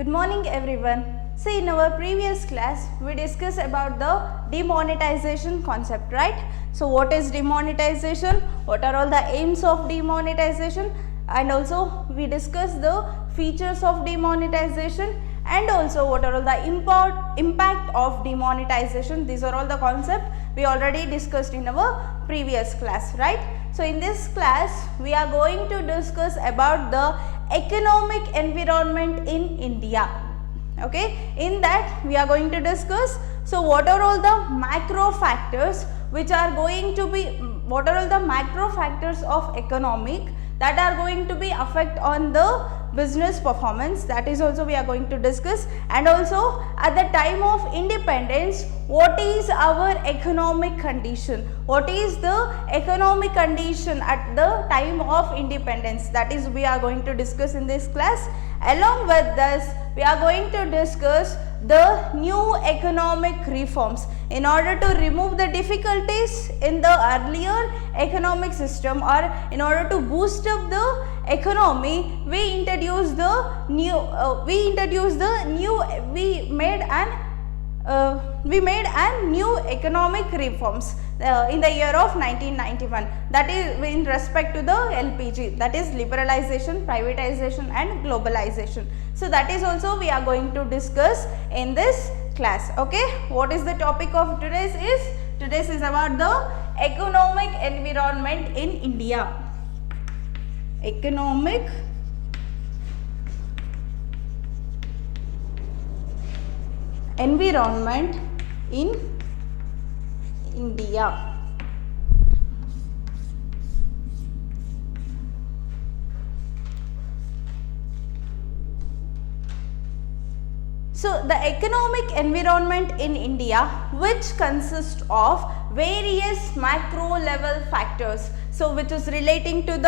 Good morning everyone. See, in our previous class we discussed about the demonetization concept, right? So what is demonetization? What are all the aims of demonetization? And also we discussed the features of demonetization and also what are all the impact of demonetization. These are all the concepts we already discussed in our previous class, right? So in this class we are going to discuss about the economic environment in India. Okay, in that we are going to discuss, so what are all the macro factors which are going to be, what are all the macro factors of economic that are going to be affect on the business performance, that is also we are going to discuss. And also at the time of independence, what is our economic condition, what is the economic condition at the time of independence, that is we are going to discuss in this class. Along with this we are going to discuss the new economic reforms in order to remove the difficulties in the earlier economic system, or in order to boost up the economy. We introduced the new new economic reforms in the year of 1991, that is in respect to the LPG, that is liberalization, privatization and globalization. So that is also we are going to discuss in this class. Okay, what is the topic of today's is about the economic environment in India. Economic environment in India. So the economic environment in India, which consists of various macro level factors, so which is relating to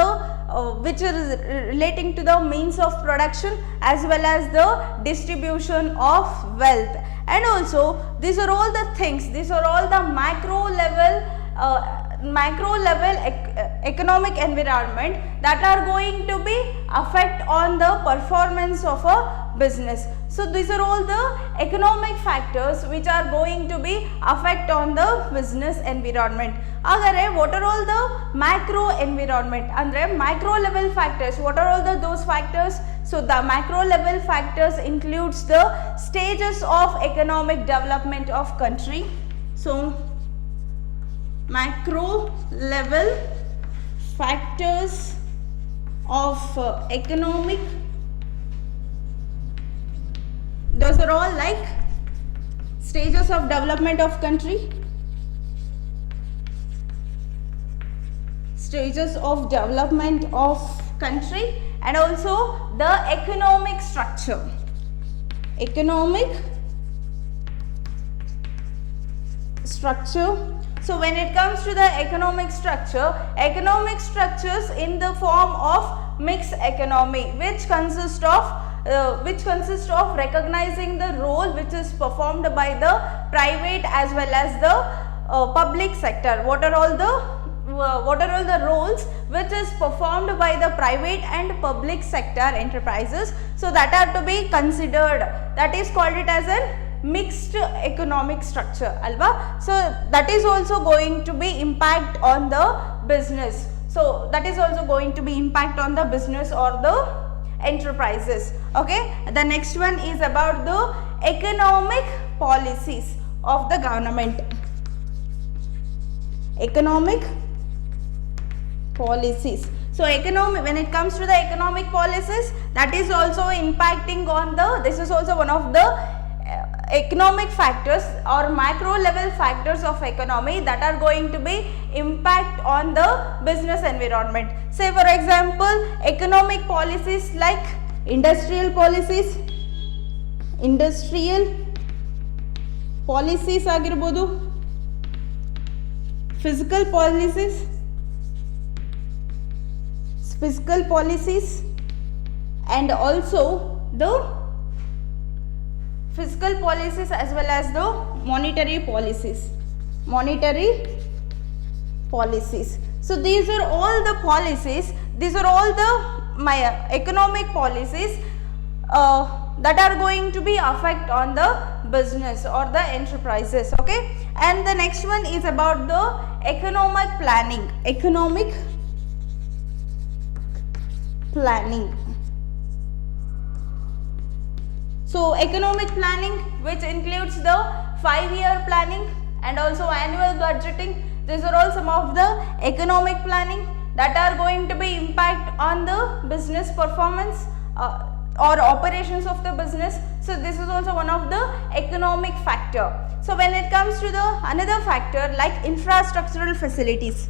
the means of production as well as the distribution of wealth. And also these are all the things, these are all the macro level economic environment that are going to be affect on the performance of a business. So these are all the economic factors which are going to be affect on the business environment. Agare what are all the macro environment andre macro level factors, what are all those factors? So the macro level factors includes the stages of economic development of country. So macro level factors of economic, those are all like stages of development of country, stages of development of country, and also the economic structure. Economic structure. So when it comes to the economic structure, economic structures in the form of mixed economy, which consists of recognizing the role which is performed by the private as well as the public sector. What are all the roles which is performed by the private and public sector enterprises, so that are to be considered, that is called it as a mixed economic structure, alva. So that is also going to be impact on the business, so that is also going to be impact on the business or the enterprises. Okay, the next one is about the economic policies of the government. Economic policies. So when it comes to the economic policies, that is also impacting on the, this is also one of the economic factors or macro level factors of economy that are going to be impact on the business environment. Say for example, economic policies like industrial policies ಆಗಿರಬಹುದು, fiscal policies and also the fiscal policies as well as the monetary policies. So these are all the policies, these are all the economic policies that are going to be affect on the business or the enterprises. Okay, and the next one is about the economic planning. Economic planning. So economic planning, which includes the 5-year planning and also annual budgeting. These are all some of the economic planning that are going to be impact on the business performance or operations of the business. So this is also one of the economic factor. So when it comes to the another factor like infrastructural facilities.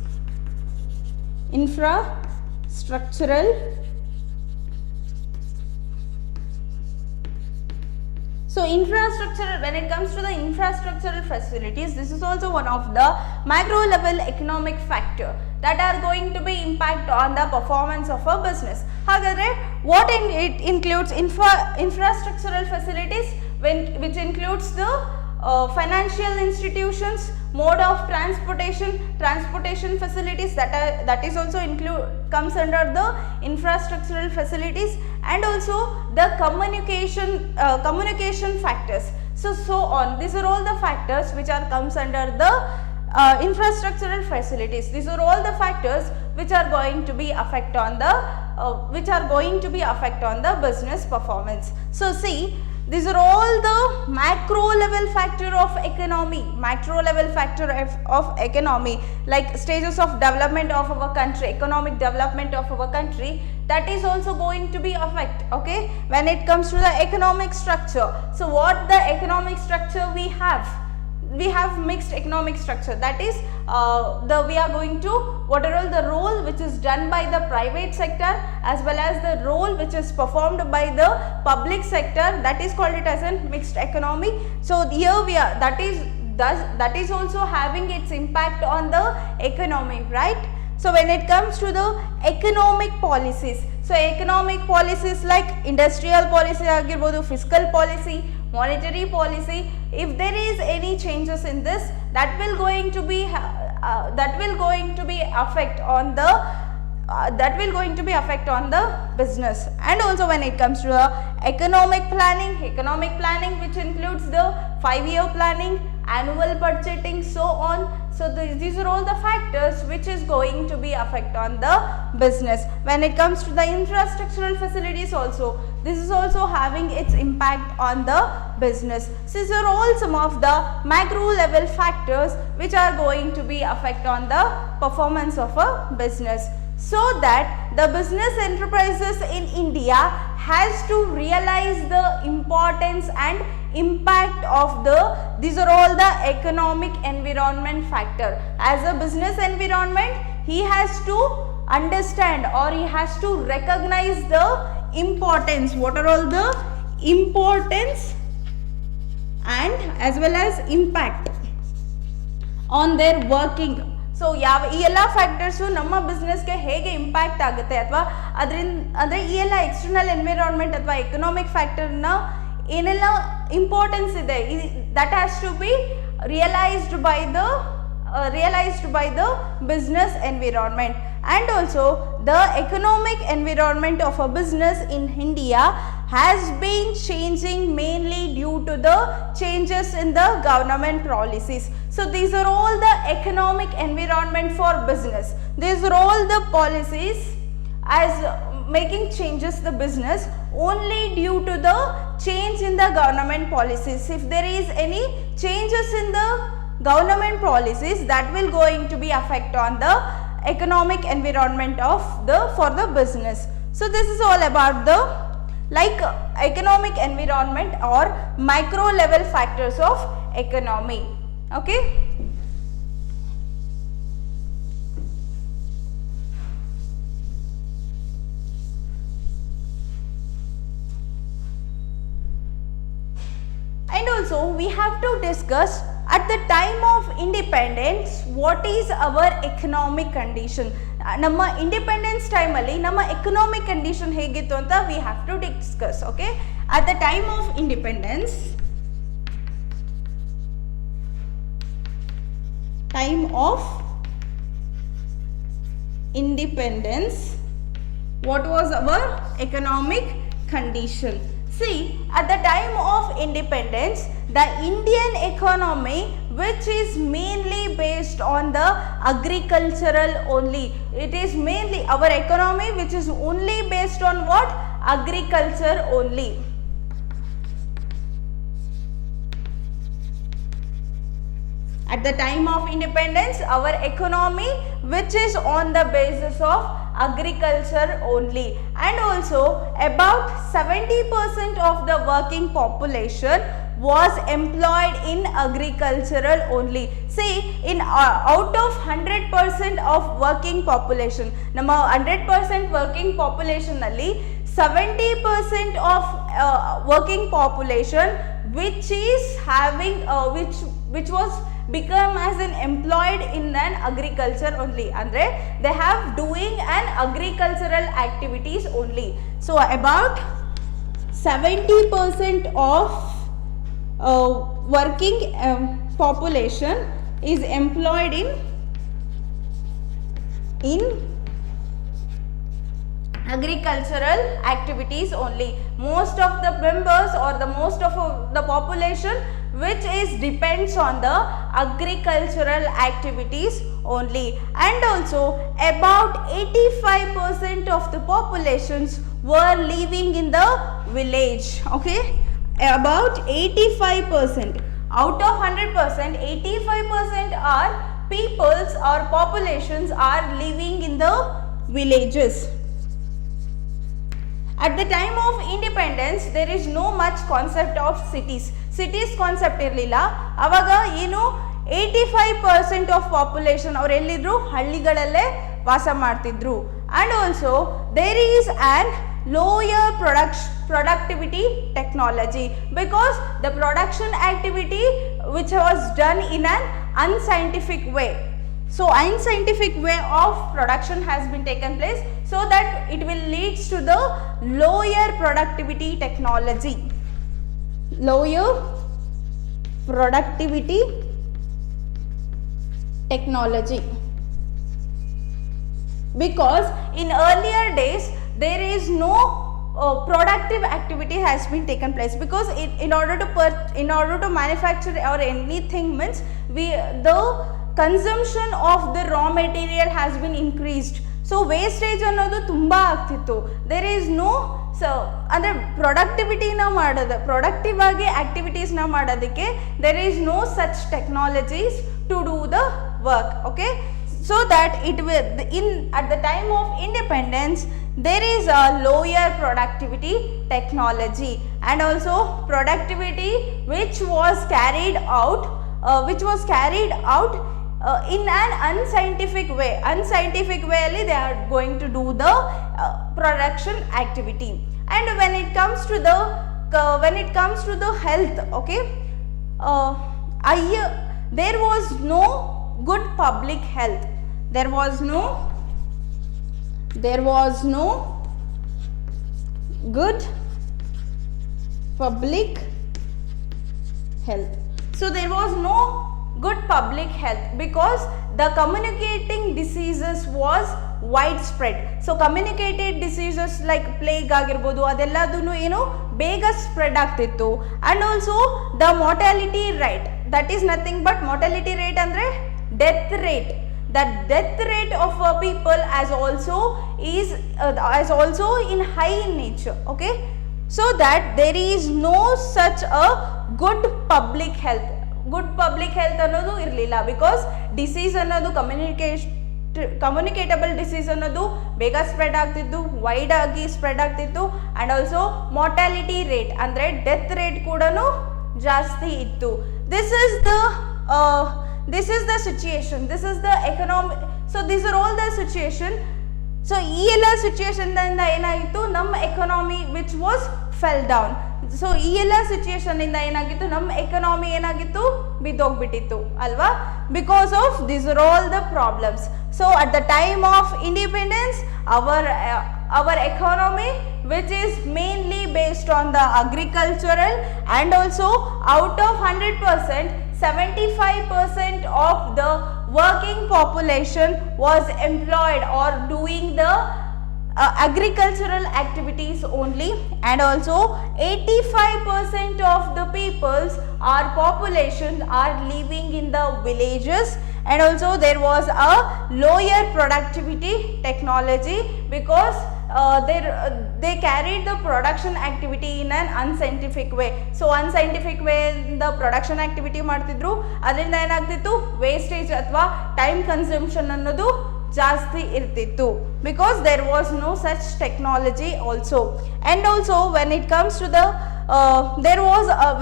So when it comes to the infrastructural facilities, this is also one of the macro level economic factor that are going to be impact on the performance of a business. However, what it includes infrastructural facilities, which includes the financial institutions, mode of transportation facilities, that is also comes under the infrastructural facilities, and also the communication factors. So on. These are all the factors which are comes under the infrastructural facilities. These are all the factors which are going to be affect on the business performance. So see, these are all the macro level factor of economy, like stages of development of our country, economic development of our country, that is also going to be affect. Okay, when it comes to the economic structure. So what the economic structure we have mixed economic structure, that is we are going to what are all the role which is done by the private sector as well as the role which is performed by the public sector, that is called it as a mixed economy. So here we are, that is also having its impact on the economy, right? So when it comes to the economic policies, so economic policies like industrial policy agirbodu, fiscal policy, monetary policy, if there is any changes in this, that will going to be affect on the business. And also when it comes to the economic planning which includes the 5-year planning, annual budgeting, so on. So these are all the factors which is going to be affect on the business. When it comes to the infrastructural facilities also, this is also having its impact on the business. So these are all some of the macro level factors which are going to be affect on the performance of a business. So that the business enterprises in India has to realize the importance and impact of these are all the economic environment factor. As a business environment, he has to understand or he has to recognize the importance, what are all the importance and as well as impact on their working. So ಈ ಎಲ್ಲ factors ನಮ್ಮ ಬಿಸ್ನೆಸ್ಗೆ ಹೇಗೆ impact ಆಗುತ್ತೆ ಅಥವಾ ಅಂದರೆ ಈ ಎಲ್ಲ external environment ಅಥವಾ ಎಕನಾಮಿಕ್ ಫ್ಯಾಕ್ಟರ್ನ ಏನೆಲ್ಲ ಇಂಪಾರ್ಟೆನ್ಸ್ ಇದೆ, that has to be realised by ದ business environment. And also the economic environment of a business in India has been changing mainly due to the changes in the government policies. So these are all the economic environment for business. These are all the policies as making changes the business only due to the change in the government policies. If there is any changes in the government policies, that will going to be affect on the economic environment of for the business. So this is all about the economic environment or micro level factors of economy. Okay. And also we have to discuss at the time of independence what is our economic condition. ನಮ್ಮ independence ಟೈಮಲ್ಲಿ ನಮ್ಮ economic condition ಹೇಗಿತ್ತು ಅಂತ we have to discuss. Okay, at the time of independence what was our economic condition? See, at the time of independence, the Indian economy, which is mainly based on the agricultural only, it is mainly our economy which is only based on what? Agriculture only. At the time of independence, our economy which is on the basis of agriculture only, and also about 70% of the working population was employed in agricultural only. See, in out of 100% of working population, nama 100% working population nalli 70% of working population which is having which was become as an employed in an agriculture only, andre they have doing an agricultural activities only. So about 70% of working population is employed in agricultural activities only. Most of the members or the most of the population which is depends on the agricultural activities only, and also about 85% of the populations were living in the village. Okay, about 85% out of 100%, 85% are peoples or populations are living in the villages. At the time of independence, there is no much concept of cities. Cities concept ಇರಲಿಲ್ಲ ಅವಾಗ. ಏನು 85% of population ಅವ್ರು ಎಲ್ಲಿದ್ರು, ಹಳ್ಳಿಗಳಲ್ಲೇ ವಾಸ ಮಾಡ್ತಿದ್ರು. And also there is an lower productivity technology, because the production activity which was done in an unscientific way. So unscientific way of production has been taken place, so that it will leads to the lower productivity technology. Lower productivity technology, because in earlier days there is no productive activity has been taken place, because in order to manufacture or anything means the consumption of the raw material has been increased. So wastage ಅನ್ನೋದು ತುಂಬ ಆಗ್ತಿತ್ತು. there is no ಅಂದರೆ ಪ್ರೊಡಕ್ಟಿವಿಟಿನ productive ಆಗಿ ಆಕ್ಟಿವಿಟೀಸ್ನ ಮಾಡೋದಕ್ಕೆ there is no such technologies to do the work. Okay, so that it will at the time of independence there is a lower productivity technology, and also productivity which was carried out in an unscientific way. Unscientific way alli they are going to do the production activity. And when it comes to the health, okay, there was no good public health. There was no good public health. So there was no good public health because the communicating diseases was widespread. So communicated diseases like plague agirbodu adelladu ಏನು ಬೇಗ spread ಆಗ್ತಿತ್ತು. and also the mortality rate, that is nothing but mortality rate ಅಂದ್ರೆ death rate. The death rate of people as also in high in nature. Okay, so that there is no such a good public health. Good public health ಅನ್ನೋದು ಇರಲಿಲ್ಲ, because disease ಅನ್ನೋದು ಕಮ್ಯುನಿಕೇಟಬಲ್ disease ಅನ್ನೋದು ಬೇಗ spread ಆಗ್ತಿದ್ದು, wide ಆಗಿ spread ಆಗ್ತಿತ್ತು. And also mortality rate ಅಂದರೆ death rate ಕೂಡ ಜಾಸ್ತಿ ಇತ್ತು. This is the situation, this is the economic, so these are all the situation. So ಈ ಎಲ್ಲ ಸಿಚುಯೇಷನ್ದಿಂದ ಏನಾಗಿತ್ತು, ನಮ್ಮ economy which was fell down. So ಈ ಎಲ್ಲ ಸಿಚುಯೇಷನ್ನಿಂದ ಏನಾಗಿತ್ತು, ನಮ್ಮ ಎಕನಾಮಿ ಏನಾಗಿತ್ತು, ಬಿದ್ದೋಗ್ಬಿಟ್ಟಿತ್ತು ಅಲ್ವಾ, because of these are all the problems. So at the time of independence our economy, which is mainly based on the agricultural, and also out of 100%, 75% of the working population was employed or doing the agricultural activities only, and also 85% of the peoples, our population, are living in the villages, and also there was a lower productivity technology because they carried the production activity in an unscientific way. So unscientific way the production activity ಮಾಡ್ತಿದ್ರು, ಅದರಿಂದ ಏನಾಗ್ತಿತ್ತು, wastage ಅಥವಾ time consumption ಅನ್ನೋದು ಜಾಸ್ತಿ ಇರ್ತಿತ್ತು because there was no such technology also. And also when it comes to the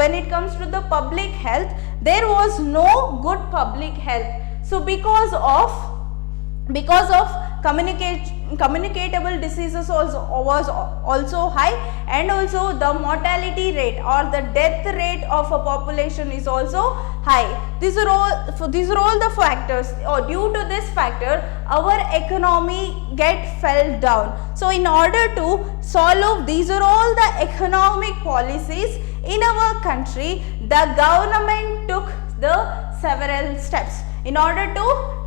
when it comes to the public health, there was no good public health. So because of communicable diseases was also high, and also the mortality rate or the death rate of a population is also high. These are all the factors, or due to this factor our economy fell down. So in order to solve these are all the economic policies in our country, the government took the several steps. In order to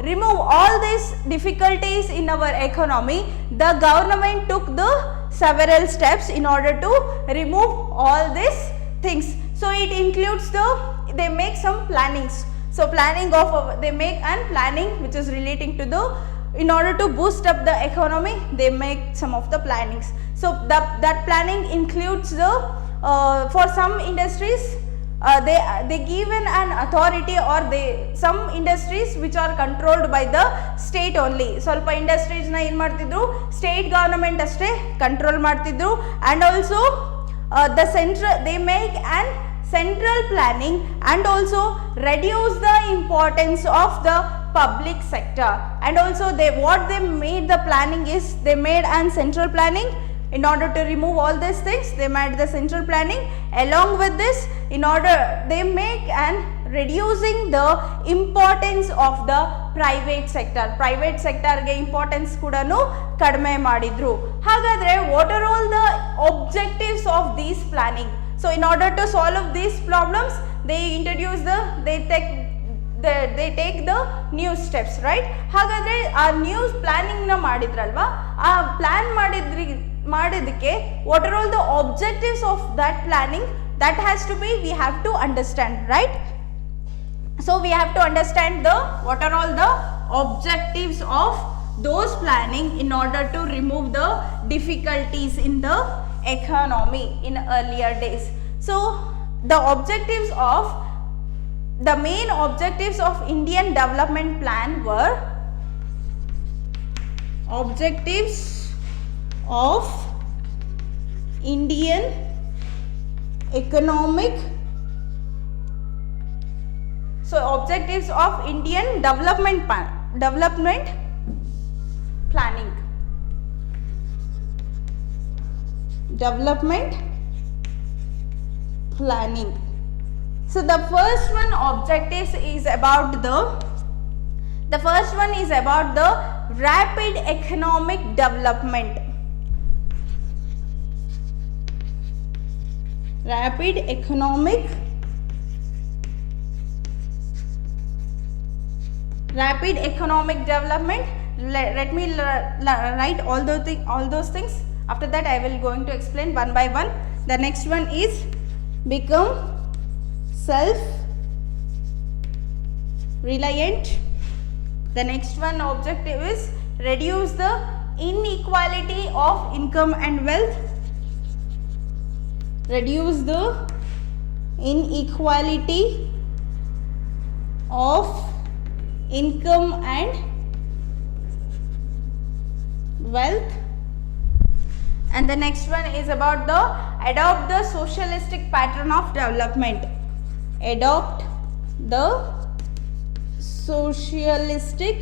remove all these difficulties in our economy, the government took the several steps in order to remove all these things. So it includes they make some plannings. So they make an planning which is relating to in order to boost up the economy, they make some of the plannings. So that planning includes for some industries they given an authority, or some industries which are controlled by the state only. ಸ್ವಲ್ಪ industries ನ ಏನು ಮಾಡ್ತಿದ್ರು, state government ಅಷ್ಟೇ control ಮಾಡ್ತಿದ್ರು. And also the central, they make an central planning and also reduce the importance of the public sector. And also what they made the planning is, they made an central planning. In order to remove all these things, they made the central planning. Along with this, they make and reducing the importance of the private sector. Private sector ge importance kudanu kadme madidru. Hagadre what are all the objectives of these planning? So in order to solve these problems, they take the new steps, right? Hagadre ಆ new planning na ಮಾಡಿದ್ರಲ್ವಾ, ಆ plan ಮಾಡಿದಕ್ಕೆ what are all the objectives of that planning, that has to be, we have to understand, right? So we have to understand what are all the objectives of those planning in order to remove the difficulties in the economy in earlier days. So the main objectives of Indian Development Plan were objectives of Indian economic, so objectives of Indian development planning. So the first one objectives is about the first one is about the rapid economic development. Rapid economic development. Let me write all those things. After that I will going to explain one by one. The next one is become self-reliant. The next one objective is reduce the inequality of income and wealth. Reduce the inequality of income and wealth. And the next one is about adopt the socialistic pattern of development. Adopt the socialistic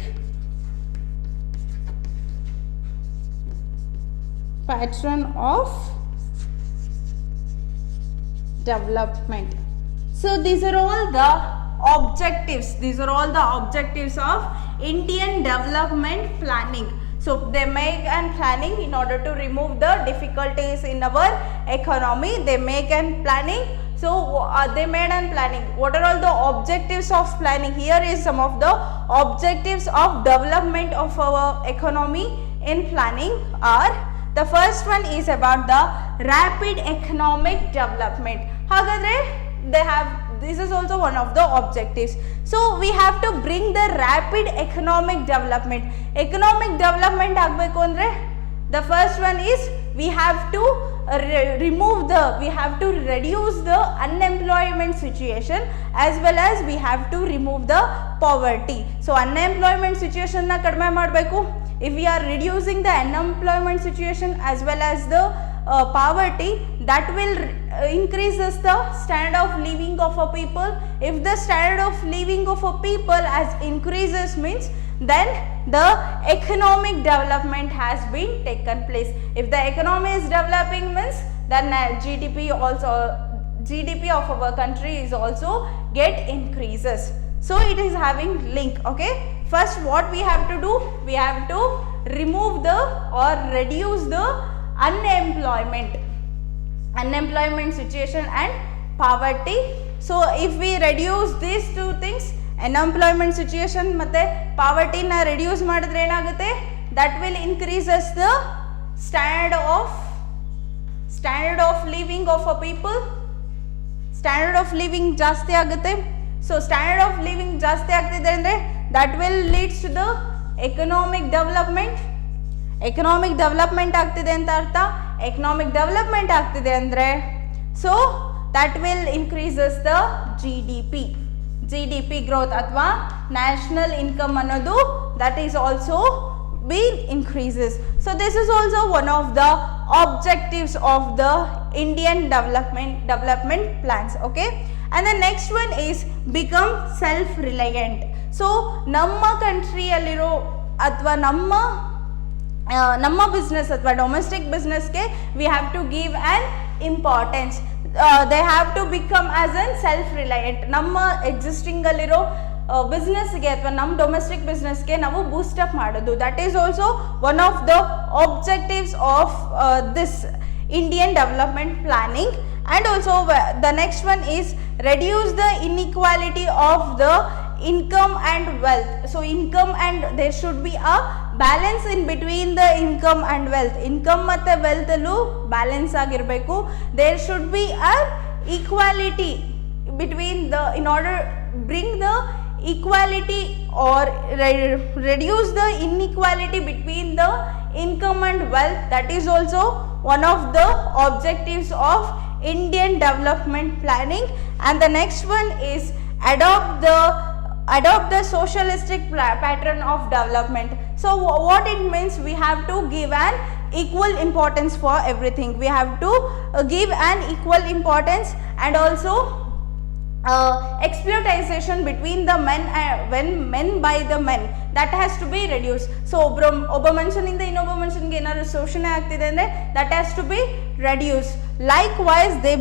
pattern of development. So these are all the objectives. These are all the objectives of Indian development planning. So they make an planning in order to remove the difficulties in our economy. They make an planning. So they made an planning. What are all the objectives of planning? Here is some of the objectives of development of our economy in planning are The first one is about the rapid economic development. Hagadre they have, this is also one of the objectives. So we have to bring the rapid economic development. Economic development agbeku andre the first one is we have to we have to reduce the unemployment situation, as well as we have to remove the poverty. So unemployment situation na kadme ಮಾಡಬೇಕು. If we are reducing the unemployment situation as well as the poverty, that will increases the standard of living of a people. If the standard of living of a people as increases means then the economic development has been taken place. If the economy is developing means then GDP of our country is also get increases. So it is having link. Okay, first what we have to do, we have to remove the or reduce the unemployment situation and poverty. So if we reduce these two things, unemployment situation ಮತ್ತೆ poverty na reduce ಮಾಡಿದ್ರೆ ಏನಾಗುತ್ತೆ, that will increases the standard of living of a people. Standard of living ಜಾಸ್ತಿ ಆಗುತ್ತೆ. So standard of living ಜಾಸ್ತಿ ಆಗ್ತಿದೆ ಅಂದ್ರೆ that will leads to the economic development. Economic development ಆಗ್ತಿದೆ ಅಂತ ಅರ್ಥ. Economic development ಆಗ್ತಿದೆ ಅಂದ್ರೆ so that will increases the GDP growth ಅಥವಾ national income ಅನ್ನೋದು that is also being increases. So this is also one of the objectives of the Indian development plans. Okay, and the next one is become self-reliant. So ನಮ್ಮ ಕಂಟ್ರಿಯಲ್ಲಿರೋ ಅಥವಾ ನಮ್ಮ business ಅಥವಾ domestic ಬಿಸ್ನೆಸ್ಗೆ we have to give an importance. They have to become as an self-reliant. ನಮ್ಮ existing ಅಲ್ಲಿರೋ ಬಿಸ್ನೆಸ್ಗೆ ಅಥವಾ ನಮ್ಮ domestic ಬಿಸ್ನೆಸ್ಗೆ ನಾವು boost up ಮಾಡೋದು. That is also one of the objectives of this Indian development planning. And also the next one is reduce the inequality of the income and wealth. So income and there should be a balance in between the income and wealth. Income ಮತ್ತೆ wealth ಅಲ್ಲೂ balance ಆಗಿರಬೇಕು. There should be a equality between the, in order bring the equality or reduce the inequality between the income and wealth. That is also one of the objectives of Indian development planning. And the next one is adopt the socialistic pattern of development. So what it means, we have to give an equal importance for everything. We have to give an equal importance, and also exploitation between the men men by the men, that has to be reduced. So ಒಬ್ಬ ಮನುಷ್ಯನಿಂದ ಇನ್ನೊಬ್ಬ ಮನುಷ್ಯನಿಗೆ ಏನಾದ್ರು ಶೋಷಣೆ ಆಗ್ತಿದೆ ಅಂದ್ರೆ that has to be reduced. Likewise they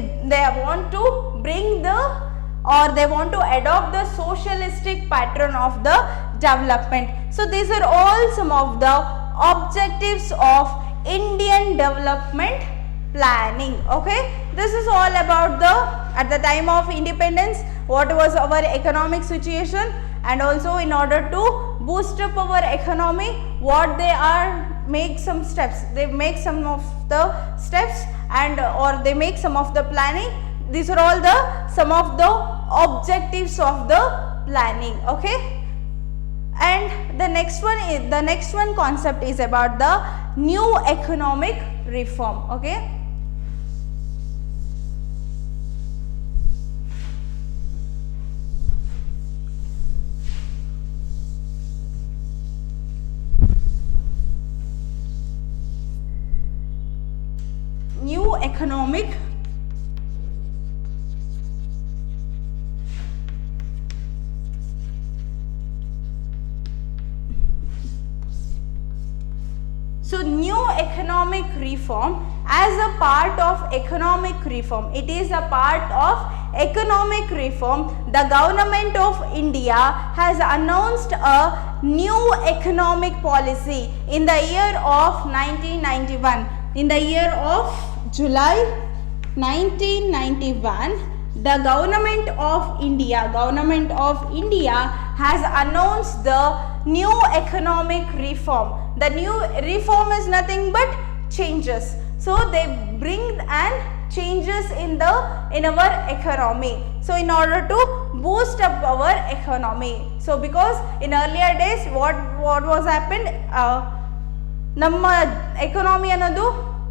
want to bring the or they want to adopt the socialistic pattern of the development. So these are all some of the objectives of Indian development planning. Okay, this is all about the at the time of independence what was our economic situation, and also in order to boost up our economy what they are make some steps, they make some of the steps and or they make some of the planning. These are all the some of the objectives of the planning. Okay, and the next one concept is about the new economic reform. Okay, new economic So new economic reform as a part of economic reform, it is a part of economic reform. The government of India has announced a new economic policy in the year of 1991. In the year of July 1991, the government of India has announced the new economic reform. The new reform is nothing but changes. So they bring and changes in our economy. So in order to boost up our economy. So because in earlier days what was happened, ನಮ್ಮ economy ಅನ್ನೋದು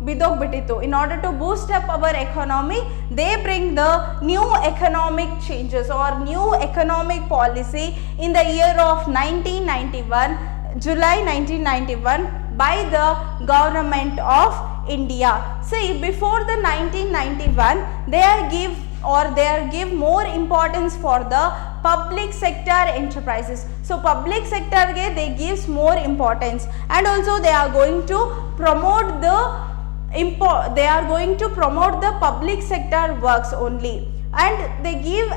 ಬಿದ್ದೋಗ್ಬಿಟ್ಟಿತ್ತು. In order to boost up our economy, they bring the new economic changes or new economic policy in the year of 1991, July 1991 by the government of India. See, before the 1991 they give more importance for the public sector enterprises. So public sector ge they gives more importance, and also they are going to promote the public sector works only, and they give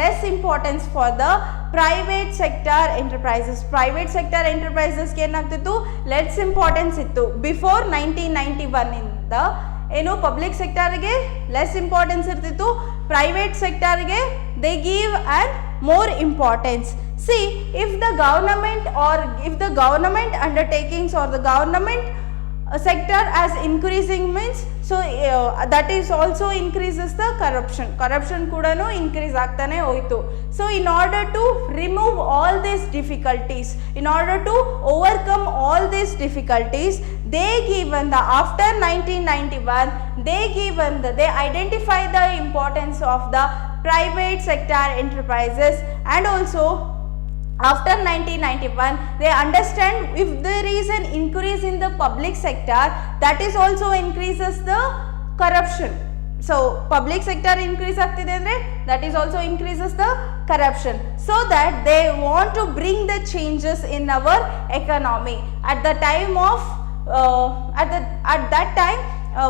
less importance for the private sector enterprises. Private sector enterprises ಗೆ ಏನಾಗ್ತಿತ್ತು, less importance ಇತ್ತು before 1991 ಇಂದ. ಏನು public ಸೆಕ್ಟರ್ಗೆ less importance ಇರ್ತಿತ್ತು, private ಸೆಕ್ಟರ್ಗೆ they give more importance. See, if the government undertakings or the government sector as increasing means, so that is also increases the corruption ಕೂಡನು increase ಆಗ್ತಾನೆ ಹೋಯಿತು. So in order to remove all these difficulties, in order to overcome all these difficulties, they after 1991 they identify the importance of the private sector enterprises, and also after 1991 they understand if there is an increase in the public sector, that is also increases the corruption. So public sector increase ಆಗ್ತಿದೆ ಅಂದ್ರೆ that is also increases the corruption. So that they want to bring the changes in our economy. At the time of at that time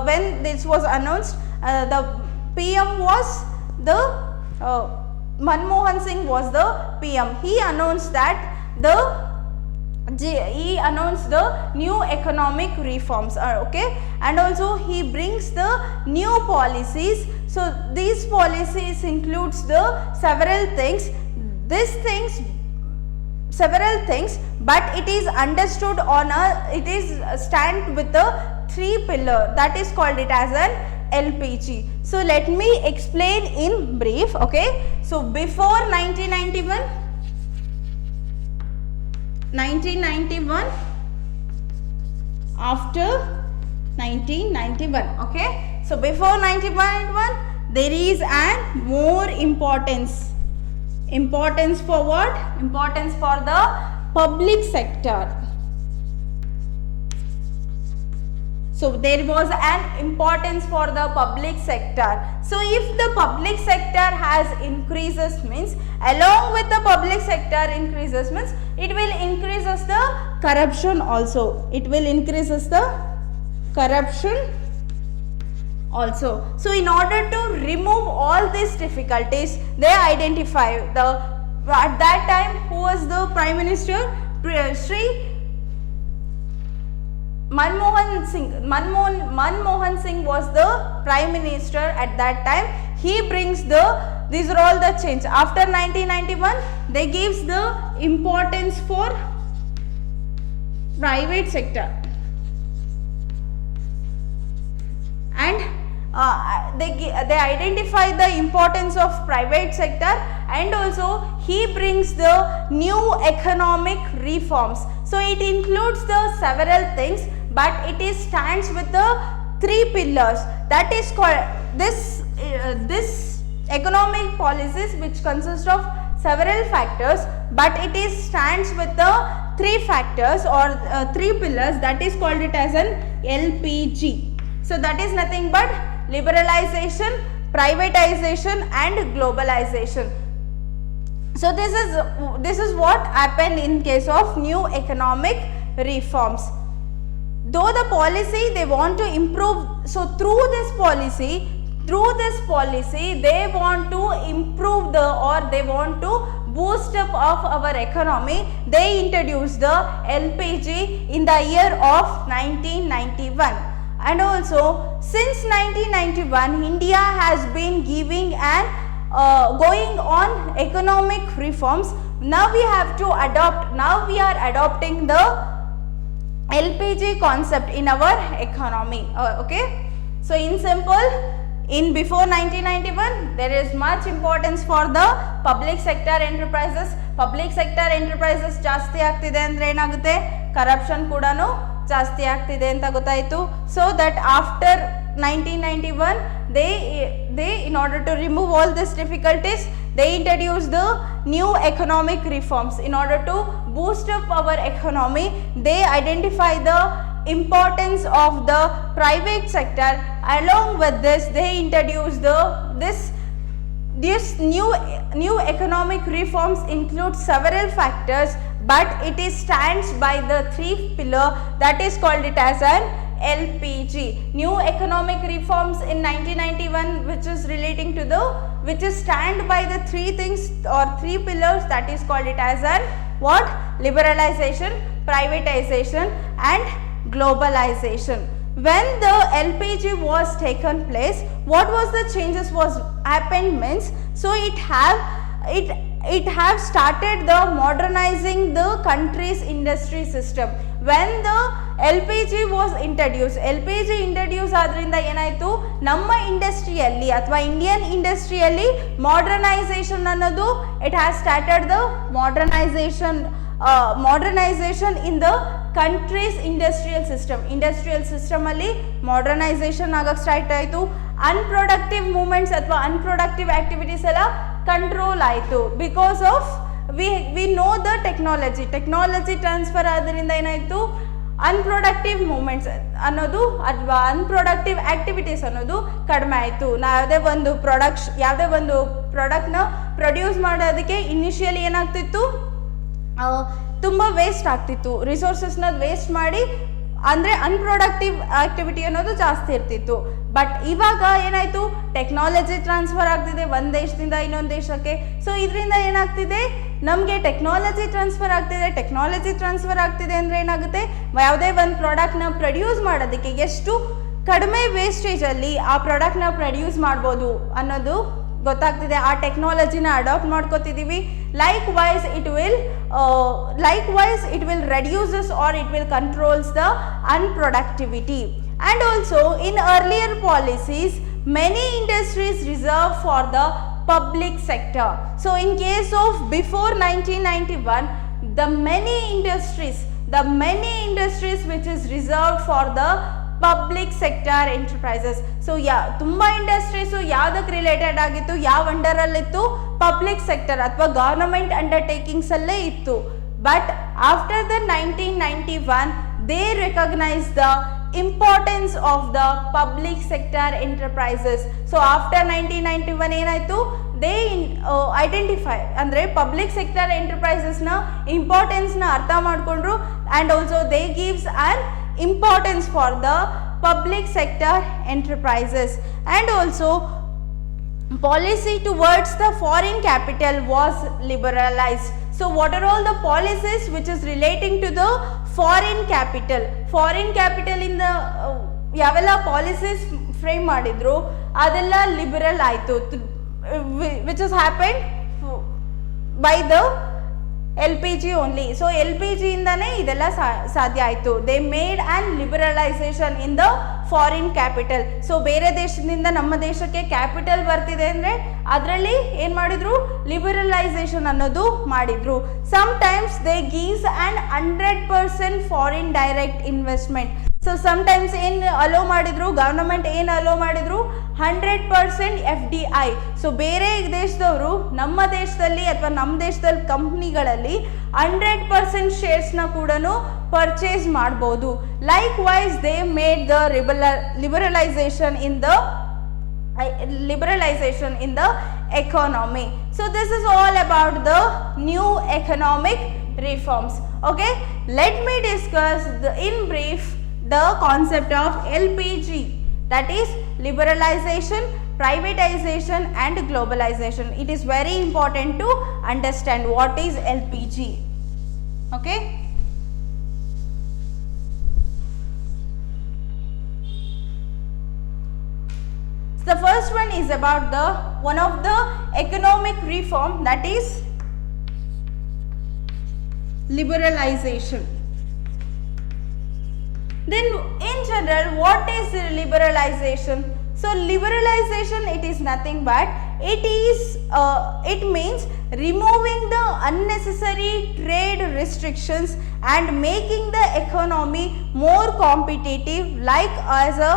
when this was announced, the PM was the Manmohan Singh was the PM. He announced the new economic reforms, okay, and also he brings the new policies. So these policies includes the several things, but it is understood it is stand with the 3 pillar, that is called it as an LPG. So let me explain in brief, okay. So before 1991, after 1991, okay. So before 1991 there is more importance for what? Importance for the public sector. So there was an importance for the public sector. So if the public sector has increases means, along with the public sector increases means, it will increases the corruption also. It will increases the corruption also. So in order to remove all these difficulties, they identify at that time who was the Prime Minister? Sri Manmohan Singh was the Prime Minister at that time. He brings these are all the change. After 1991 they gives the importance for private sector, and they identify the importance of private sector, and also he brings the new economic reforms. So it includes the several things, but it is stands with the 3 pillars, that is called this economic policies, which consist of several factors, but it is stands with the 3 factors or 3 pillars, that is called it as an LPG. So that is nothing but liberalization, privatization and globalization. So this is what happened in case of new economic reforms. Though the policy they want to improve, so through this policy they want to improve they want to boost up of our economy. They introduced the LPG in the year of 1991, and also since 1991 India has been giving going on economic reforms. Now we are adopting the LPG concept in our economy. Okay, so in simple, in before 1991 there is much importance for the public sector enterprises. Public sector enterprises ಜಾಸ್ತಿ ಆಗ್ತಿದೆ ಅಂದ್ರೆ ಏನಾಗುತ್ತೆ, corruption ಕೂಡ ಜಾಸ್ತಿ ಆಗ್ತಿದೆ ಅಂತ ಗೊತ್ತಾಯಿತು. So that after 1991 they in order to remove all these difficulties, they introduced the new economic reforms. In order to boost up our economy, they identify the importance of the private sector. Along with this, they introduced this new economic reforms include several factors, but it is stands by the three pillar, that is called it as an LPG. New economic reforms in 1991, which is relating to the, which is stand by the three things or three pillars, that is called it as an what? Liberalization, privatization and globalization. When the LPG was taken place, what was the changes was happened means, so it have started the modernizing the country's industry system. When the LPG was introduced, LPG introduce ಆದ್ರಿಂದ ಏನಾಯಿತು, ನಮ್ಮ ಇಂಡಸ್ಟ್ರಿಯಲ್ಲಿ ಅಥವಾ Indian ಇಂಡಸ್ಟ್ರಿಯಲ್ಲಿ modernisation ಅನ್ನೋದು, it has started the modernization in the country's industrial system ಅಲ್ಲಿ modernisation ಆಗಕ್ಕೆ start ಆಯಿತು. ಅನ್ಪ್ರೊಡಕ್ಟಿವ್ ಮೂವ್ಮೆಂಟ್ಸ್ ಅಥವಾ ಅನ್ಪ್ರೊಡಕ್ಟಿವ್ ಆಕ್ಟಿವಿಟೀಸ್ ಎಲ್ಲ ಕಂಟ್ರೋಲ್ ಆಯಿತು. Because of we know the technology transfer ಆದ್ರಿಂದ ಏನಾಯಿತು, ಅನ್ಪ್ರೊಡಕ್ಟಿವ್ ಮೂವ್ಮೆಂಟ್ಸ್ ಅನ್ನೋದು ಅಥವಾ ಅನ್ಪ್ರೊಡಕ್ಟಿವ್ ಆಕ್ಟಿವಿಟೀಸ್ ಅನ್ನೋದು ಕಡಿಮೆ ಆಯಿತು. ಯಾವುದೇ ಒಂದು ಪ್ರಾಡಕ್ಟ್ನ ಪ್ರೊಡ್ಯೂಸ್ ಮಾಡೋದಕ್ಕೆ ಇನಿಷಿಯಲಿ ಏನಾಗ್ತಿತ್ತು, ತುಂಬ ವೇಸ್ಟ್ ಆಗ್ತಿತ್ತು, ರಿಸೋರ್ಸಸ್ನ ವೇಸ್ಟ್ ಮಾಡಿ, ಅಂದರೆ ಅನ್ಪ್ರೊಡಕ್ಟಿವ್ ಆಕ್ಟಿವಿಟಿ ಅನ್ನೋದು ಜಾಸ್ತಿ ಇರ್ತಿತ್ತು. ಬಟ್ ಇವಾಗ ಏನಾಯಿತು, ಟೆಕ್ನಾಲಜಿ ಟ್ರಾನ್ಸ್ಫರ್ ಆಗ್ತಿದೆ ಒಂದು ದೇಶದಿಂದ ಇನ್ನೊಂದು ದೇಶಕ್ಕೆ. ಸೊ ಇದರಿಂದ ಏನಾಗ್ತಿದೆ, ನಮಗೆ ಟೆಕ್ನಾಲಜಿ ಟ್ರಾನ್ಸ್ಫರ್ ಆಗ್ತಿದೆ ಅಂದರೆ ಏನಾಗುತ್ತೆ, ಯಾವುದೇ ಒಂದು ಪ್ರಾಡಕ್ಟ್ನ ಪ್ರೊಡ್ಯೂಸ್ ಮಾಡೋದಕ್ಕೆ ಎಷ್ಟು ಕಡಿಮೆ ವೇಸ್ಟೇಜಲ್ಲಿ ಆ ಪ್ರಾಡಕ್ಟ್ನ ಪ್ರೊಡ್ಯೂಸ್ ಮಾಡ್ಬೋದು ಅನ್ನೋದು ಗೊತ್ತಾಗ್ತಿದೆ. ಆ ಟೆಕ್ನಾಲಜಿನ adapt ಮಾಡ್ಕೋತಿದ್ದೀವಿ. Likewise it will reduces or it will controls the unproductivity. And also in earlier policies, many industries reserved for the public sector. So in case of before 1991, the many industries which is reserved for the public sector enterprises. So ತುಂಬ industries ಯಾವುದಕ್ಕೆ related ಆಗಿತ್ತು, ಯಾವ ಅಂಡರಲ್ಲಿತ್ತು, public sector ಅಥವಾ government ಅಂಡರ್ಟೇಕಿಂಗ್ಸಲ್ಲೇ ಇತ್ತು. But after the 1991 they recognise the importance of the public sector enterprises. So after 1991 ಏನಾಯಿತು, they identify ಅಂದರೆ public sector ಎಂಟರ್ಪ್ರೈಸಸ್ನ ಇಂಪಾರ್ಟೆನ್ಸ್ನ ಅರ್ಥ ಮಾಡಿಕೊಂಡ್ರು. And also they gives an importance for the public sector enterprises. And also policy towards the foreign capital was liberalized. So what are all the policies which is relating to the foreign capital in the ಯಾವೆಲ್ಲ policies frame ಮಾಡಿದ್ರು ಅದೆಲ್ಲ liberal ಆಯಿತು, which has happened by the LPG only. So LPG ಇಂದಾನೆ ಇದೆಲ್ಲ ಸಾಧ್ಯ ಆಯಿತು. They made and liberalisation in the foreign capital. So ಬೇರೆ ದೇಶದಿಂದ ನಮ್ಮ ದೇಶಕ್ಕೆ ಕ್ಯಾಪಿಟಲ್ ಬರ್ತಿದೆ ಅಂದರೆ ಅದರಲ್ಲಿ ಏನು ಮಾಡಿದ್ರು, ಲಿಬರಲೈಸೇಷನ್ ಅನ್ನೋದು ಮಾಡಿದ್ರು. Sometimes they gives and 100% foreign direct investment. So sometimes ಏನು ಅಲೋ ಮಾಡಿದ್ರು, ಗವರ್ನಮೆಂಟ್ ಏನು ಅಲೋ ಮಾಡಿದ್ರು, 100% FDI. ಸೊ ಬೇರೆ ದೇಶದವರು ನಮ್ಮ ದೇಶದಲ್ಲಿ ಅಥವಾ ನಮ್ಮ ದೇಶದಲ್ಲಿ ಕಂಪ್ನಿಗಳಲ್ಲಿ 100% ಶೇರ್ಸ್ನ ಕೂಡ ಪರ್ಚೇಸ್ ಮಾಡ್ಬೋದು. Likewise they made the liberalization in the economy. So this is all about the new economic reforms. Okay, let me discuss in brief the concept of LPG, that is liberalization, privatization and globalization. It is very important to understand what is LPG. Okay, so the first one is about the one of the economic reform, that is liberalization. Then in general, what is liberalization? So liberalization, it is nothing but it means removing the unnecessary trade restrictions and making the economy more competitive, like as a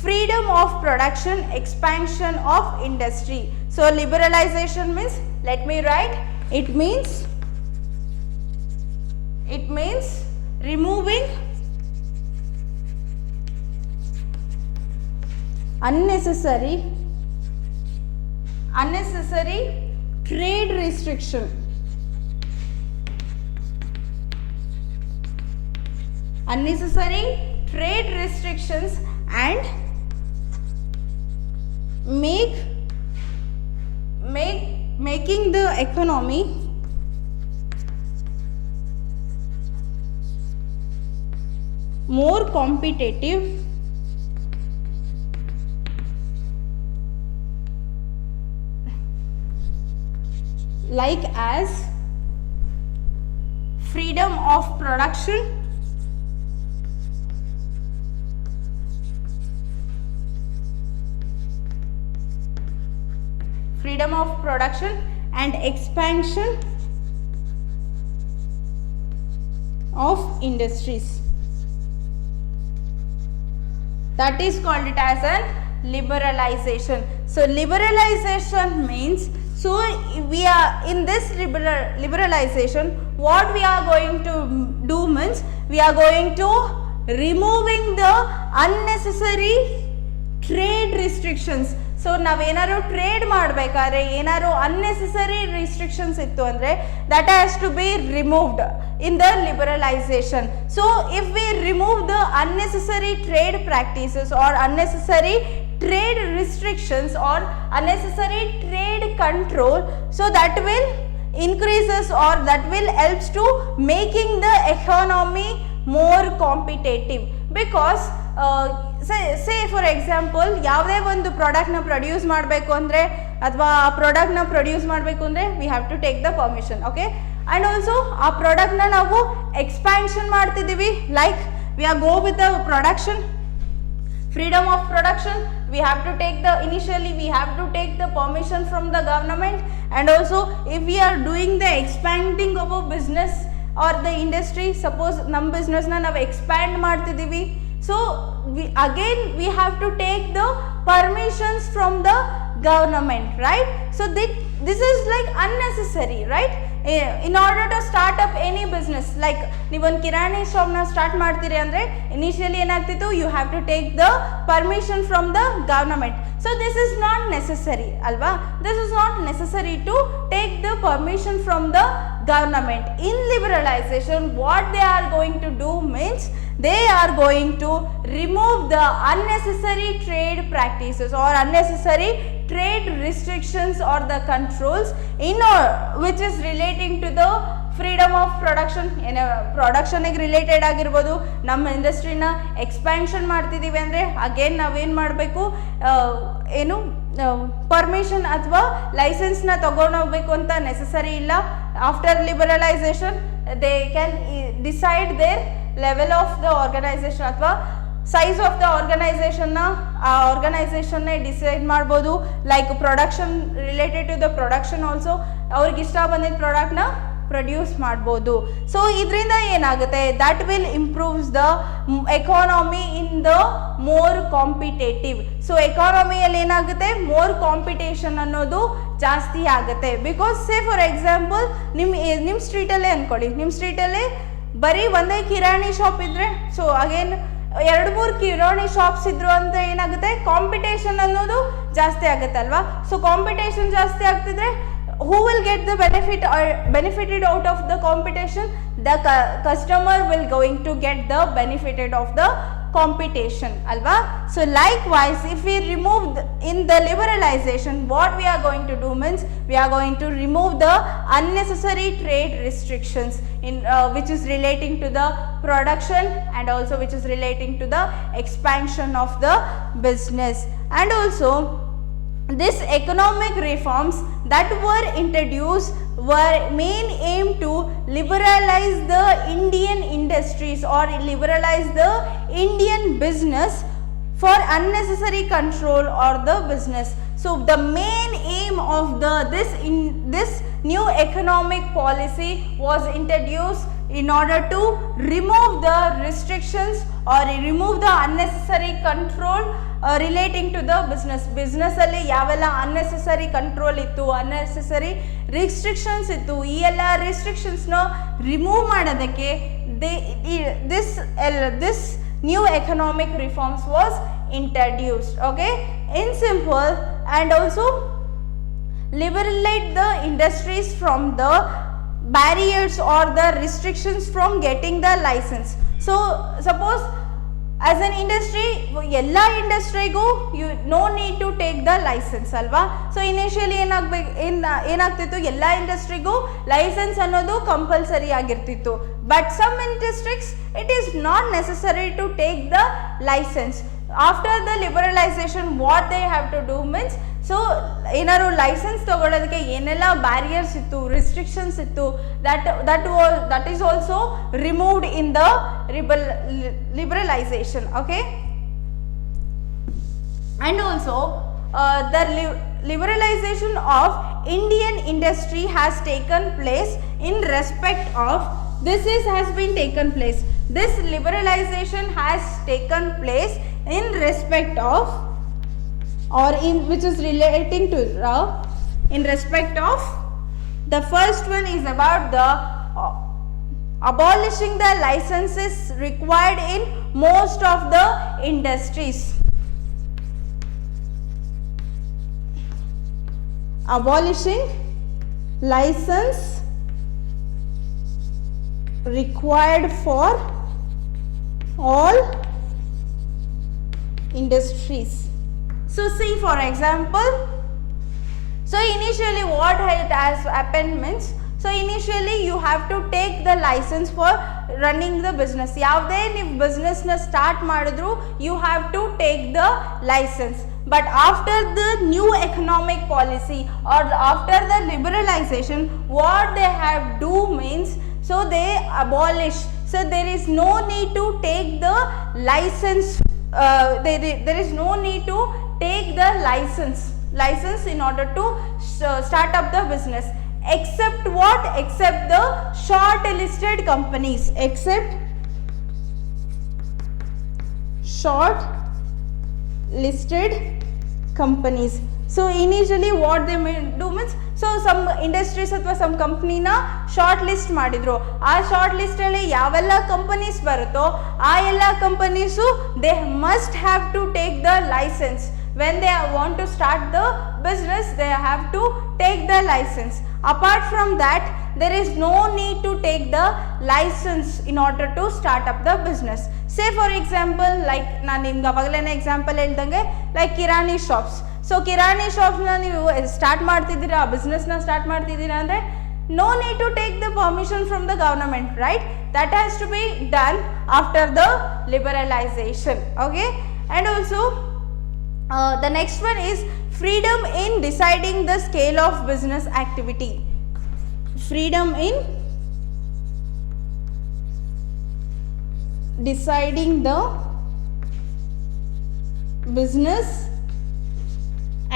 freedom of production, expansion of industry. So liberalization means, let me write, it means removing unnecessary trade restriction, unnecessary trade restrictions and making the economy more competitive, like as freedom of production, and expansion of industries. That is called it as a liberalization. So liberalization means, so we are in this liberalization, what we are going to do means, we are going to removing the unnecessary trade restrictions. So ನಾವೇನಾದ್ರು trade ಮಾಡಬೇಕಾದ್ರೆ ಏನಾದ್ರು unnecessary restrictions ಇತ್ತು ಅಂದ್ರೆ that has to be removed in the liberalization. So if we remove the unnecessary trade practices or unnecessary trade restrictions or unnecessary trade control, so that will increases or that will helps to making the economy more competitive. Because say for example, ಯಾವುದೇ ಒಂದು ಪ್ರಾಡಕ್ಟ್ನ produce ಮಾಡಬೇಕು ಅಂದರೆ ಅಥವಾ ಆ ಪ್ರಾಡಕ್ಟ್ನ produce ಮಾಡಬೇಕು ಅಂದರೆ we have to take the permission, okay? And also ಆ ಪ್ರಾಡಕ್ಟ್ನ ನಾವು ಎಕ್ಸ್ಪ್ಯಾನ್ಷನ್ ಮಾಡ್ತಿದ್ದೀವಿ, like we are go with the production, freedom of production, we have to take the initially we have to take the permission from the government. And also if we are doing the expanding of a business or the industry, suppose ನಮ್ಮ ಬಿಸ್ನೆಸ್ನ ನಾವು expand ಮಾಡ್ತಿದ್ದೀವಿ, so we have to take the permissions from the government, right? So this is like unnecessary, right? In order to start up any business, like ನೀವೊಂದು ಕಿರಾಣಿ ಶಾಪ್ನ start ಮಾಡ್ತೀರಿ ಅಂದರೆ initially ಏನಾಗ್ತಿತ್ತು, you have to take the permission from the government. So this is not necessary, alva? This is not necessary to take the permission from the government. In liberalization, what they are going to do means, they are going to remove the unnecessary trade practices or unnecessary trade restrictions or the controls which is relating to the freedom of production. ಪ್ರೊಡಕ್ಷನ್ಗೆ related ಆಗಿರ್ಬೋದು, ನಮ್ಮ ಇಂಡಸ್ಟ್ರಿನ expansion ಮಾಡ್ತಿದ್ದೀವಿ ಅಂದರೆ again ನಾವೇನು ಮಾಡಬೇಕು, ಏನು permission ಅಥವಾ ಲೈಸೆನ್ಸ್ನ ತಗೊಂಡೋಗ್ಬೇಕು ಅಂತ ನೆಸಸರಿ ಇಲ್ಲ. After liberalisation they can decide their level of the organisation ಅಥವಾ ಸೈಜ್ ಆಫ್ ದ ಆರ್ಗನೈಸೇಷನ್ನ ಆ ಆರ್ಗನೈಸೇಷನ್ನೇ ಡಿಸೈಡ್ ಮಾಡ್ಬೋದು. Like production related to the production also ಅವ್ರಿಗೆ ಇಷ್ಟ ಬಂದಿದ್ದ ಪ್ರಾಡಕ್ಟ್ನ ಪ್ರೊಡ್ಯೂಸ್ ಮಾಡ್ಬೋದು. ಸೊ ಇದರಿಂದ ಏನಾಗುತ್ತೆ, that will improves the economy in the more competitive. So ಎಕಾನಮಿಯಲ್ಲಿ ಏನಾಗುತ್ತೆ, ಮೋರ್ ಕಾಂಪಿಟೇಷನ್ ಅನ್ನೋದು ಜಾಸ್ತಿ ಆಗುತ್ತೆ. ಬಿಕಾಸ್ ಸೇ ಫಾರ್ ಎಕ್ಸಾಂಪಲ್ ನಿಮ್ಮ ಸ್ಟ್ರೀಟಲ್ಲೇ ಅಂದ್ಕೊಳ್ಳಿ, ನಿಮ್ಮ ಸ್ಟ್ರೀಟಲ್ಲೇ ಬರೀ ಒಂದೇ ಕಿರಾಣಿ ಶಾಪ್ ಇದ್ದರೆ, ಸೊ ಅಗೇನ್ 2-3 ಕಿರಾಣಿ ಶಾಪ್ಸ್ ಇದ್ರು ಅಂತ ಏನಾಗುತ್ತೆ, ಕಾಂಪಿಟೇಷನ್ ಅನ್ನೋದು ಜಾಸ್ತಿ ಆಗುತ್ತೆ ಅಲ್ವಾ. ಸೊ ಕಾಂಪಿಟೇಷನ್ ಜಾಸ್ತಿ ಆಗ್ತಿದ್ರೆ who will get the benefit or benefited out of the competition? The customer will going to get the benefited of the competition, alva. So likewise, if we remove in the liberalization, what we are going to do means, we are going to remove the unnecessary trade restrictions in which is relating to the production and also which is relating to the expansion of the business. And also this economic reforms that were introduced were main aim to liberalize the Indian industries or liberalize the Indian business for unnecessary control or the business. So the main aim of this new economic policy was introduced in order to remove the restrictions or remove the unnecessary control relating to the business ಅಲ್ಲಿ ಯಾವೆಲ್ಲ unnecessary control ಇತ್ತು, unnecessary restrictions ಇತ್ತು, ಈ ಎಲ್ಲ restrictions ನ remove ಮಾಡೋದಕ್ಕೆ this new economic reforms was introduced. Okay, in simple, and also liberalize the industries from the barriers or the restrictions from getting the license. So suppose as an industry, ಎಲ್ಲ ಇಂಡಸ್ಟ್ರಿಗೂ you know need to take the licence ಅಲ್ವಾ. So initially ಏನಾಗ್ತಿತ್ತು, ಎಲ್ಲ ಇಂಡಸ್ಟ್ರಿಗೂ licence ಅನ್ನೋದು compulsory ಆಗಿರ್ತಿತ್ತು. But some industries it is not necessary to take the licence. After the liberalisation what they have to do means, so ಏನಾದ್ರು licence ತಗೊಳ್ಳೋದಕ್ಕೆ ಏನೆಲ್ಲ barriers ಇತ್ತು, ರಿಸ್ಟ್ರಿಕ್ಷನ್ಸ್ ಇತ್ತು, that is also removed in the liberalization. Okay, and also the liberalization of Indian industry has taken place in respect of this liberalization has taken place in respect of, or in which is relating to in respect of, the first one is about the abolishing the licenses required in most of the industries. Abolishing license required for all industries. So see, for example, so initially what it has happened means, so initially you have to take the license for running the business. ಯಾವುದೇ ನೀವು business ನ start ಮಾಡಿದ್ರು you have to take the license. But after the new economic policy or after the liberalization, what they have do means, so they abolish. So there is no need to take the license. There is no need to take the license in order to start up the business, except what, except the short-listed companies, except short-listed companies. So initially what they do means, so some industries ಅಥವಾ some companyನ short list ಮಾಡಿದ್ರು. ಆ short list ಅಲ್ಲಿ ಯಾವೆಲ್ಲ companies ಬರುತ್ತೋ ಆ ಎಲ್ಲ companies they must have to take the licence. When they want to start the business, they have to take the license. Apart from that, there is no need to take the license in order to start up the business. Say for example, like ನಾನು ನಿಮ್ಗೆ ಅವಾಗಲೇ example ಹೇಳ್ದಂಗೆ like ಕಿರಾಣಿ shops. So ಕಿರಾಣಿ ಶಾಪ್ಸ್ನ ನೀವು start ಮಾಡ್ತಿದ್ದೀರಾ, ಬಿಸ್ನೆಸ್ನ start ಮಾಡ್ತಿದ್ದೀರಾ ಅಂದರೆ no need to take the permission from the government, right? That has to be done after the liberalization. Okay, and also the next one is freedom in deciding the scale of business activity. Freedom in deciding the business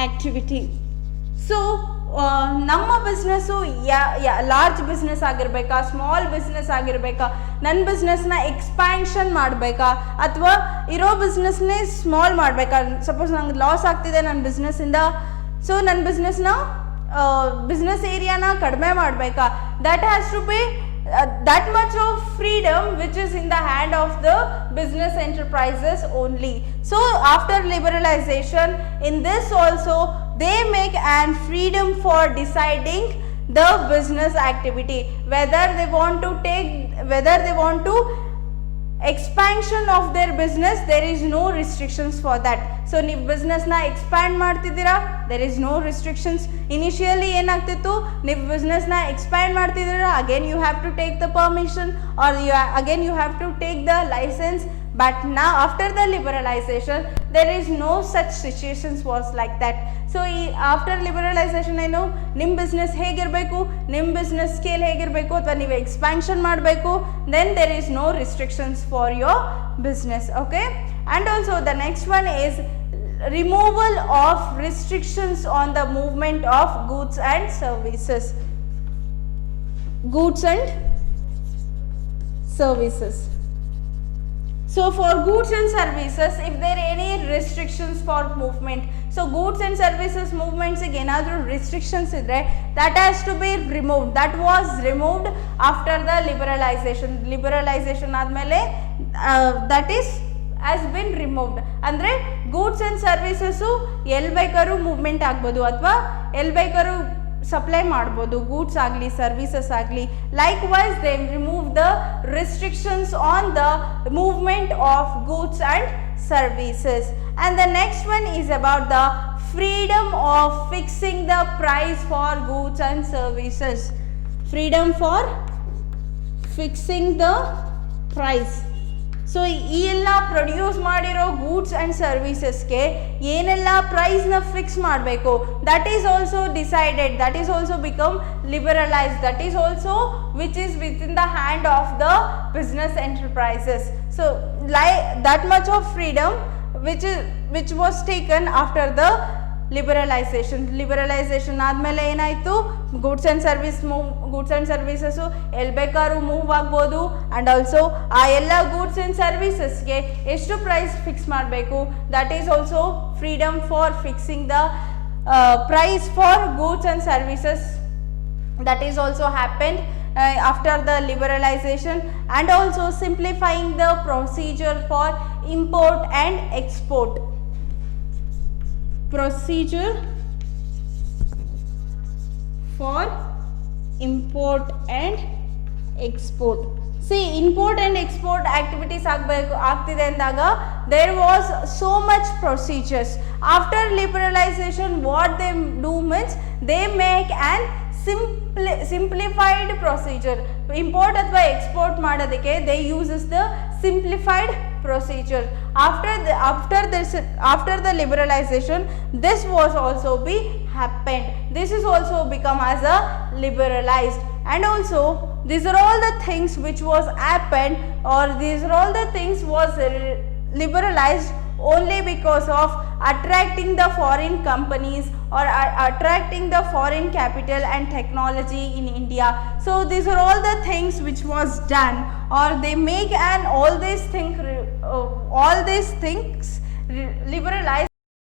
activity. So ನಮ್ಮ business large business ಆಗಿರಬೇಕಾ, small business ಆಗಿರಬೇಕಾ, ನನ್ನ ಬಿಸ್ನೆಸ್ನ expansion ಮಾಡಬೇಕಾ ಅಥವಾ ಇರೋ ಬಿಸ್ನೆಸ್ನೇ small ಮಾಡಬೇಕಾ. ಸಪೋಸ್ ನಂಗೆ ಲಾಸ್ ಆಗ್ತಿದೆ ನನ್ನ ಬಿಸ್ನೆಸ್ಸಿಂದ, ಸೊ ನನ್ನ ಬಿಸ್ನೆಸ್ ಏರಿಯಾನ ಕಡಿಮೆ ಮಾಡಬೇಕಾ. That has to be that much of freedom which is in the hand of the business enterprises only. So after liberalization, in this also they make an freedom for deciding the business activity, whether they want to expansion of their business, there is no restrictions for that. So ನೀವು ಬಿಸ್ನೆಸ್ನ expand ಮಾಡ್ತಿದ್ದೀರಾ, there is no restrictions. Initially ಏನಾಗ್ತಿತ್ತು, ನೀವು ಬಿಸ್ನೆಸ್ನ expand ಮಾಡ್ತಿದ್ದೀರಾ, again you have to take the permission or again you have to take the license. But now after the liberalization there is no such situations was like that. So ಈ after liberalisation ಏನು, ನಿಮ್ಮ business ಹೇಗಿರಬೇಕು, ನಿಮ್ಮ business scale ಹೇಗಿರಬೇಕು, ಅಥವಾ ನೀವು expansion ಮಾಡಬೇಕು, then there is no restrictions for your business. Okay, and also the next one is removal of restrictions on the movement of goods and services. Goods and services. So for goods and services, if there are any restrictions for movement, so goods and services movements ಗೆ ಏನಾದರೂ restrictions ಇದ್ರೆ that has to be removed. That was removed after the liberalization. Liberalization ಆದಮೇಲೆ that is has been removed. ಅಂದರೆ goods and services ಎಲ್ಲಿ ಬೇಕಾದ್ರೂ movement ಆಗ್ಬೋದು ಅಥವಾ ಎಲ್ಲಿ ಬೇಕಾದ್ರೂ ಸಪ್ಲೈ ಮಾಡ್ಬೋದು, ಗೂಡ್ಸ್ ಆಗಲಿ ಸರ್ವಿಸಸ್ ಆಗಲಿ. Likewise they remove the restrictions on the movement of goods and services. And the next one is about the freedom of fixing the price for goods and services. Freedom for fixing the price. So ಈ ಎಲ್ಲ produce ಮಾಡಿರೋ goods and ಸರ್ವಿಸಸ್ಗೆ ಏನೆಲ್ಲ ಪ್ರೈಸ್ನ fix ಮಾಡಬೇಕು, that is also decided, that is also become liberalise, that is also which is within the hand of the business enterprises. So that much of freedom which was taken after the liberalisation ಆದಮೇಲೆ ಏನಾಯಿತು, goods and services ಎಲ್ಲಿ ಬೇಕಾದ್ರೂ move ಆಗ್ಬೋದು. And also ಆ ಎಲ್ಲ goods and ಸರ್ವಿಸಸ್ಗೆ ಎಷ್ಟು price fix ಮಾಡಬೇಕು, that is also freedom for fixing the price for goods and services. that is also happened after the liberalization. And also simplifying the procedure for import and export. Procedure for import and export. See, import and export activities ಆಗ್ತಿದೆ ಅಂದಾಗ there was so much procedures. After liberalization, what they do means they make an simplified procedure. Import ಅಥವಾ export ಮಾಡೋದಕ್ಕೆ they uses the simplified procedure. After the liberalization, this was also be happened. This is also become as a liberalized. And also these are all the things which was happened, or these are all the things was liberalized only because of attracting the foreign companies or attracting the foreign capital and technology in India. So these are all the things which was done, or they make an all these things liberalized